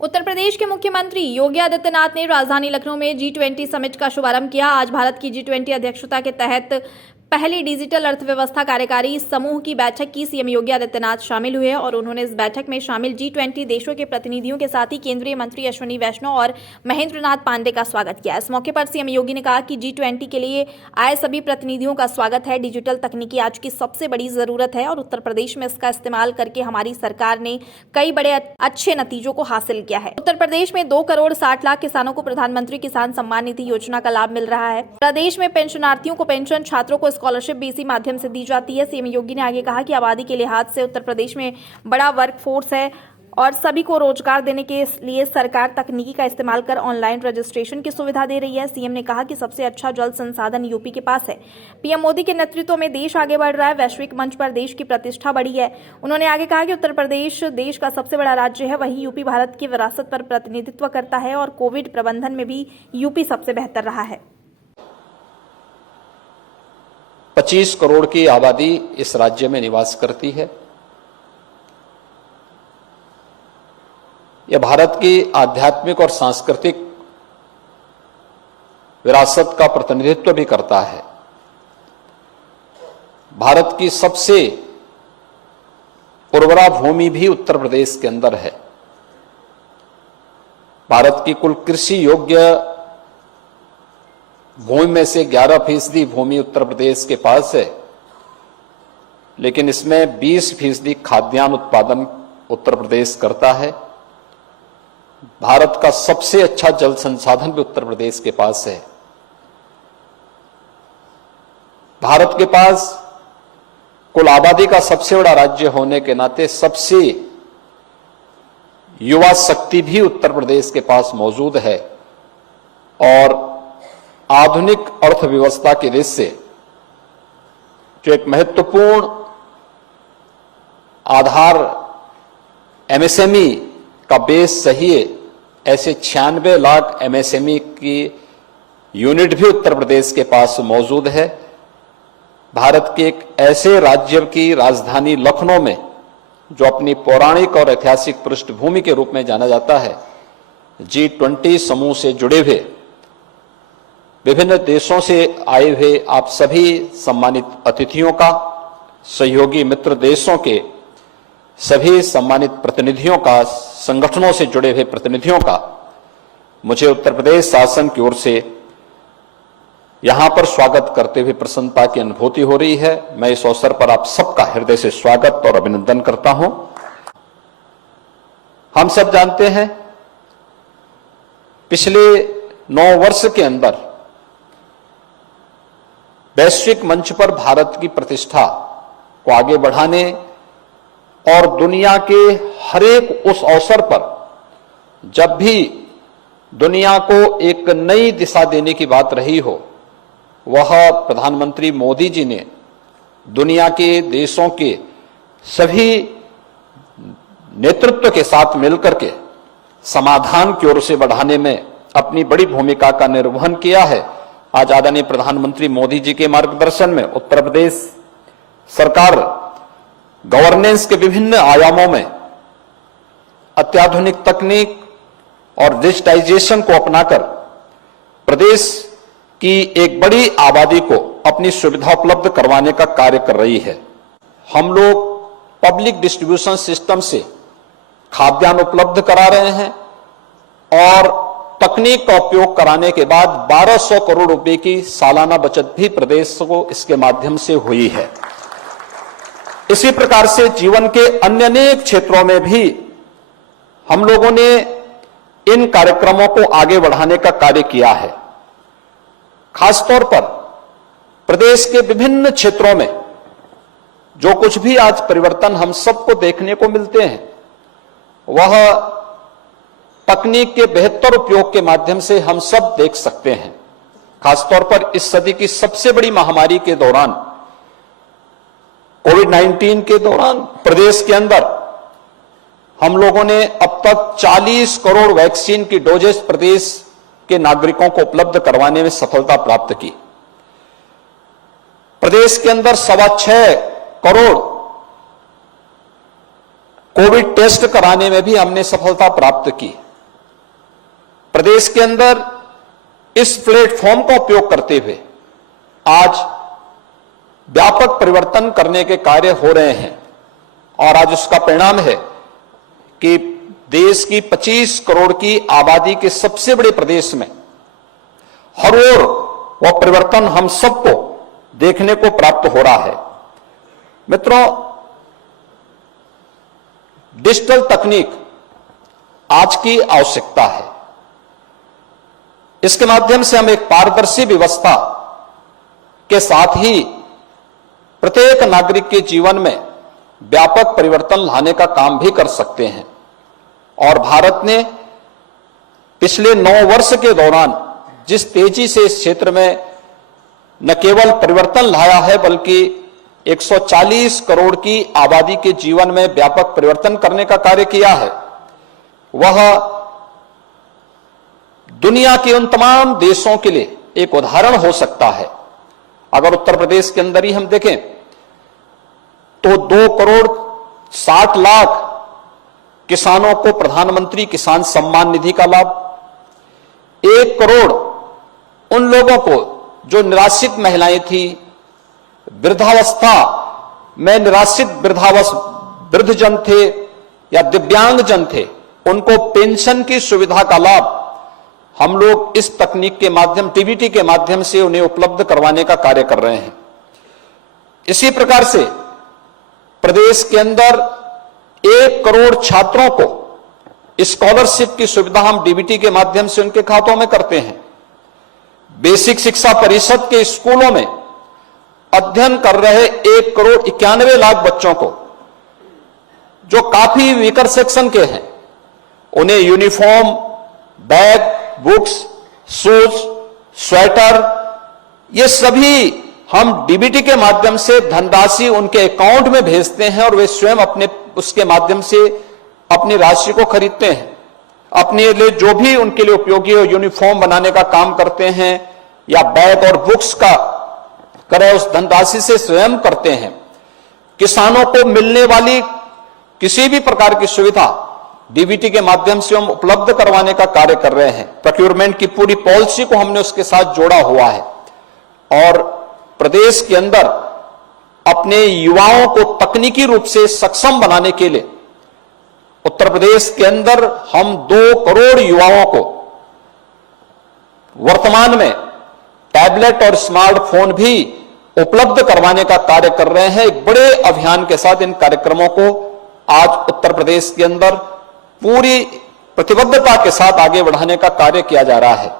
उत्तर प्रदेश के मुख्यमंत्री योगी आदित्यनाथ ने राजधानी लखनऊ में G20 समिट का शुभारंभ किया। आज भारत की G20 अध्यक्षता के तहत पहली डिजिटल अर्थव्यवस्था कार्यकारी समूह की बैठक की सीएम योगी आदित्यनाथ शामिल हुए और उन्होंने इस बैठक में शामिल G20 देशों के प्रतिनिधियों के साथ ही केंद्रीय मंत्री अश्विनी वैष्णव और महेंद्र नाथ पांडे का स्वागत किया। इस मौके पर सीएम योगी ने कहा कि G20 के लिए आए सभी प्रतिनिधियों का स्वागत है। डिजिटल तकनीकी आज की सबसे बड़ी जरूरत है और उत्तर प्रदेश में इसका इस्तेमाल करके हमारी सरकार ने कई बड़े अच्छे नतीजों को हासिल किया है। उत्तर प्रदेश में 2 करोड़ 60 लाख किसानों को प्रधानमंत्री किसान सम्मान निधि योजना का लाभ मिल रहा है। प्रदेश में पेंशनार्थियों को पेंशन, छात्रों को स्कॉलरशिप भी इसी माध्यम से दी जाती है। सीएम योगी ने आगे कहा कि आबादी के लिहाज से उत्तर प्रदेश में बड़ा वर्क फोर्स है और सभी को रोजगार देने के लिए सरकार तकनीकी का इस्तेमाल कर ऑनलाइन रजिस्ट्रेशन की सुविधा दे रही है। सीएम ने कहा कि सबसे अच्छा जल संसाधन यूपी के पास है। पीएम मोदी के नेतृत्व में देश आगे बढ़ रहा है। वैश्विक मंच पर देश की प्रतिष्ठा बढ़ी है। उन्होंने आगे कहा कि उत्तर प्रदेश देश का सबसे बड़ा राज्य है, वहीं यूपी भारत की विरासत पर प्रतिनिधित्व करता है और कोविड प्रबंधन में भी यूपी सबसे बेहतर रहा है। 25 करोड़ की आबादी इस राज्य में निवास करती है। यह भारत की आध्यात्मिक और सांस्कृतिक विरासत का प्रतिनिधित्व भी करता है। भारत की सबसे उर्वरा भूमि भी उत्तर प्रदेश के अंदर है। भारत की कुल कृषि योग्य भूमि में से 11% भूमि उत्तर प्रदेश के पास है, लेकिन इसमें 20% खाद्यान्न उत्पादन उत्तर प्रदेश करता है। भारत का सबसे अच्छा जल संसाधन भी उत्तर प्रदेश के पास है। भारत के पास कुल आबादी का सबसे बड़ा राज्य होने के नाते सबसे युवा शक्ति भी उत्तर प्रदेश के पास मौजूद है और आधुनिक अर्थव्यवस्था की दृष्टि से जो एक महत्वपूर्ण आधार एमएसएमई का बेस सही है, ऐसे 96 लाख एमएसएमई की यूनिट भी उत्तर प्रदेश के पास मौजूद है। भारत के एक ऐसे राज्य की राजधानी लखनऊ में, जो अपनी पौराणिक और ऐतिहासिक पृष्ठभूमि के रूप में जाना जाता है, G20 समूह से जुड़े हुए विभिन्न देशों से आए हुए आप सभी सम्मानित अतिथियों का, सहयोगी मित्र देशों के सभी सम्मानित प्रतिनिधियों का, संगठनों से जुड़े हुए प्रतिनिधियों का मुझे उत्तर प्रदेश शासन की ओर से यहां पर स्वागत करते हुए प्रसन्नता की अनुभूति हो रही है। मैं इस अवसर पर आप सबका हृदय से स्वागत और अभिनंदन करता हूं। हम सब जानते हैं, पिछले 9 वर्ष के अंदर वैश्विक मंच पर भारत की प्रतिष्ठा को आगे बढ़ाने और दुनिया के हर एक उस अवसर पर जब भी दुनिया को एक नई दिशा देने की बात रही हो, वह प्रधानमंत्री मोदी जी ने दुनिया के देशों के सभी नेतृत्व के साथ मिलकर के समाधान की ओर से बढ़ाने में अपनी बड़ी भूमिका का निर्वहन किया है। आज आदरणीय प्रधानमंत्री मोदी जी के मार्गदर्शन में उत्तर प्रदेश सरकार गवर्नेंस के विभिन्न आयामों में अत्याधुनिक तकनीक और डिजिटाइजेशन को अपनाकर प्रदेश की एक बड़ी आबादी को अपनी सुविधा उपलब्ध करवाने का कार्य कर रही है। हम लोग पब्लिक डिस्ट्रीब्यूशन सिस्टम से खाद्यान्न उपलब्ध करा रहे हैं और तकनीक का उपयोग कराने के बाद 1200 करोड़ रुपए की सालाना बचत भी प्रदेश को इसके माध्यम से हुई है। इसी प्रकार से जीवन के अन्य अनेक क्षेत्रों में भी हम लोगों ने इन कार्यक्रमों को आगे बढ़ाने का कार्य किया है। खासतौर पर प्रदेश के विभिन्न क्षेत्रों में जो कुछ भी आज परिवर्तन हम सबको देखने को मिलते हैं, वह तकनीक के बेहतर उपयोग के माध्यम से हम सब देख सकते हैं। खासतौर पर इस सदी की सबसे बड़ी महामारी के दौरान, कोविड-19 के दौरान प्रदेश के अंदर हम लोगों ने अब तक 40 करोड़ वैक्सीन की डोजेस प्रदेश के नागरिकों को उपलब्ध करवाने में सफलता प्राप्त की। प्रदेश के अंदर 6.25 करोड़ कोविड टेस्ट कराने में भी हमने सफलता प्राप्त की। प्रदेश के अंदर इस प्लेटफॉर्म का उपयोग करते हुए आज व्यापक परिवर्तन करने के कार्य हो रहे हैं और आज उसका परिणाम है कि देश की 25 करोड़ की आबादी के सबसे बड़े प्रदेश में हर ओर वह परिवर्तन हम सबको देखने को प्राप्त हो रहा है। मित्रों, डिजिटल तकनीक आज की आवश्यकता है। इसके माध्यम से हम एक पारदर्शी व्यवस्था के साथ ही प्रत्येक नागरिक के जीवन में व्यापक परिवर्तन लाने का काम भी कर सकते हैं और भारत ने पिछले 9 वर्ष के दौरान जिस तेजी से इस क्षेत्र में न केवल परिवर्तन लाया है बल्कि 140 करोड़ की आबादी के जीवन में व्यापक परिवर्तन करने का कार्य किया है, वह दुनिया के उन तमाम देशों के लिए एक उदाहरण हो सकता है। अगर उत्तर प्रदेश के अंदर ही हम देखें तो 2,60,00,000 किसानों को प्रधानमंत्री किसान सम्मान निधि का लाभ, 1 करोड़ उन लोगों को जो निराश्रित महिलाएं थी, वृद्धावस्था में निराश्रित वृद्धजन थे या दिव्यांगजन थे, उनको पेंशन की सुविधा का लाभ हम लोग इस तकनीक के माध्यम डीबीटी के माध्यम से उन्हें उपलब्ध करवाने का कार्य कर रहे हैं। इसी प्रकार से प्रदेश के अंदर 1 करोड़ छात्रों को स्कॉलरशिप की सुविधा हम डीबीटी के माध्यम से उनके खातों में करते हैं। बेसिक शिक्षा परिषद के स्कूलों में अध्ययन कर रहे 1,91,00,000 बच्चों को जो काफी वीकर सेक्शन के हैं, उन्हें uniform, bag, books, shoes, sweater, ये सभी हम डीबीटी के माध्यम से धनराशि उनके अकाउंट में भेजते हैं और वे स्वयं अपने उसके माध्यम से अपनी राशि को खरीदते हैं। अपने लिए जो भी उनके लिए उपयोगी हो, यूनिफॉर्म बनाने का काम करते हैं या बैग और बुक्स का क्रय उस धनराशि से स्वयं करते हैं। किसानों को मिलने वाली किसी भी प्रकार की सुविधा डीबीटी के माध्यम से हम उपलब्ध करवाने का कार्य कर रहे हैं। प्रोक्योरमेंट की पूरी पॉलिसी को हमने उसके साथ जोड़ा हुआ है और प्रदेश के अंदर अपने युवाओं को तकनीकी रूप से सक्षम बनाने के लिए उत्तर प्रदेश के अंदर हम 2 करोड़ युवाओं को वर्तमान में टैबलेट और स्मार्टफोन भी उपलब्ध करवाने का कार्य कर रहे हैं। एक बड़े अभियान के साथ इन कार्यक्रमों को आज उत्तर प्रदेश के अंदर पूरी प्रतिबद्धता के साथ आगे बढ़ाने का कार्य किया जा रहा है।